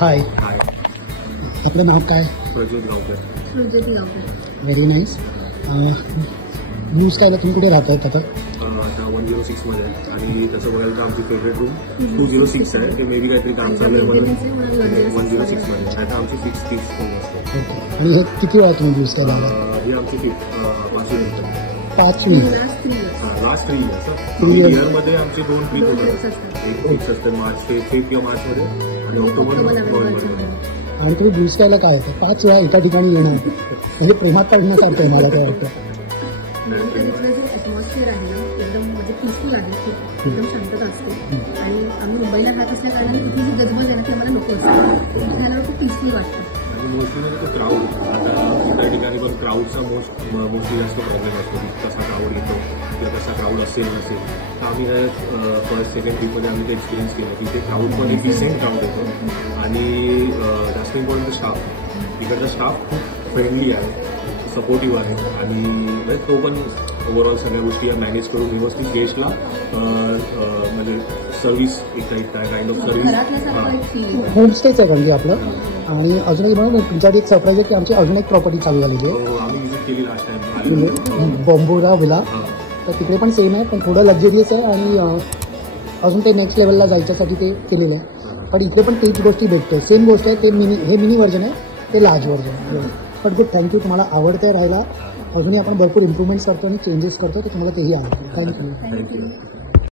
हाय, हाय, आपलं नाव काय? Prajyot Gavkar. Very nice. Blue स्कायला तुम्ही कुठे राहतात आता? आता 106 मध्ये आहे आणि तसं बघायला तर आमची फेवरेट रूम 206 आहे. ते मे बी काहीतरी काम चालू आहे म्हणून 106 मध्ये. आता आमची फिक्स 30 रूम असते. ओके. आणि हे किती वेळा तुम्ही ब्लू स्कायला आला? ही आमची पाचवी पाचवी. Last 3 years. 3 years. इयरमध्ये आमचे 2 ट्रिप होतात. एक फिक्स असते मार्च किंवा मार्चमध्ये आणि ऑक्टोबर नोव्हेंबरमध्ये. आणि तुम्ही ब्लू स्कायला काय येतं 5 वेळा एका ठिकाणी येणं म्हणजे प्रेमात पडण्यासारखं आहे मला काय वाटतं. ॲटमॉस्फिअर आहे ना एकदम म्हणजे पीसफुल आहे, खूप एकदम शांतता असते आणि आम्ही मुंबईला राहत असल्या कारणाने तिथे जी गजबज आहे ना ती आम्हाला नको असते. राहायला खूप पीसफुल वाटतं. आणि मोस्टली म्हणजे तो क्राऊड, आता त्या ठिकाणी पण क्राऊडचा मोस्टली जास्त प्रॉब्लेम असतो की कसा क्राऊड येतो किंवा कसा क्राऊड असेल नसेल. तर आम्ही फर्स्ट सेकंड ट्रिपमध्ये आम्ही ते एक्सपिरियन्स केलं की ते क्राऊड पण एक डिसेंट क्राऊड येतो आणि जास्त इम्पॉर्टंट स्टाफ, इकडचा स्टाफ खूप फ्रेंडली आहे, सपोर्टिव्ह आहे आणि तो पण ओव्हरऑल सगळ्या गोष्टी मॅनेज करून व्यवस्थित गेस्टला म्हणजे सर्व्हिस एक काइंड ऑफ सर्व्हिस. होमस्टेच आहे म्हणजे आपलं. आणि अजून एक म्हणून तुमच्याकडे एक सरप्राईज आहे की आमची अजून एक प्रॉपर्टी चालू झालेली आहे. आम्ही विजिट केली लास्ट टाइम बॉम्बोरा विला. तर तिकडे पण सेम आहे पण थोडं लक्झरियस आहे आणि अजून ते नेक्स्ट लेवलला जायच्यासाठी ते केलेलं आहे. पण इथे पण तेच गोष्टी भेटते, सेम गोष्ट आहे. ते मिनी व्हर्जन आहे, ते लार्ज व्हर्जन आहे. पण गुड, थँक्यू. तुम्हाला आवडतंय राहायला. अजूनही आपण भरपूर इम्प्रूव्हमेंट्स करतो आणि चेंजेस करतो, तर तुम्हाला तेही आवडतं. थँक्यू.